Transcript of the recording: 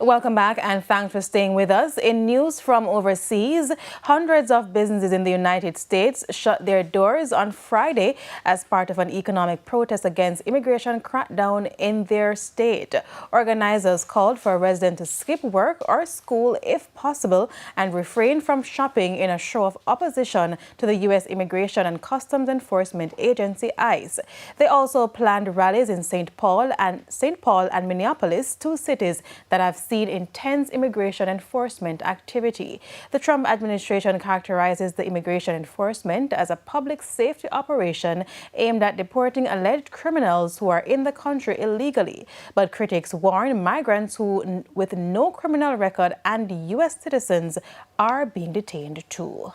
Welcome back and thanks for staying with us. In news from overseas, hundreds of businesses in the United States shut their doors on Friday as part of an economic protest against immigration crackdown in their state. Organizers called for residents to skip work or school if possible and refrain from shopping in a show of opposition to the U.S. Immigration and Customs Enforcement Agency, ICE. They also planned rallies in St. Paul and Minneapolis, two cities that have seen intense immigration enforcement activity. The Trump administration characterizes the immigration enforcement as a public safety operation aimed at deporting alleged criminals who are in the country illegally. But critics warn migrants who, with no criminal record and U.S. citizens, are being detained too.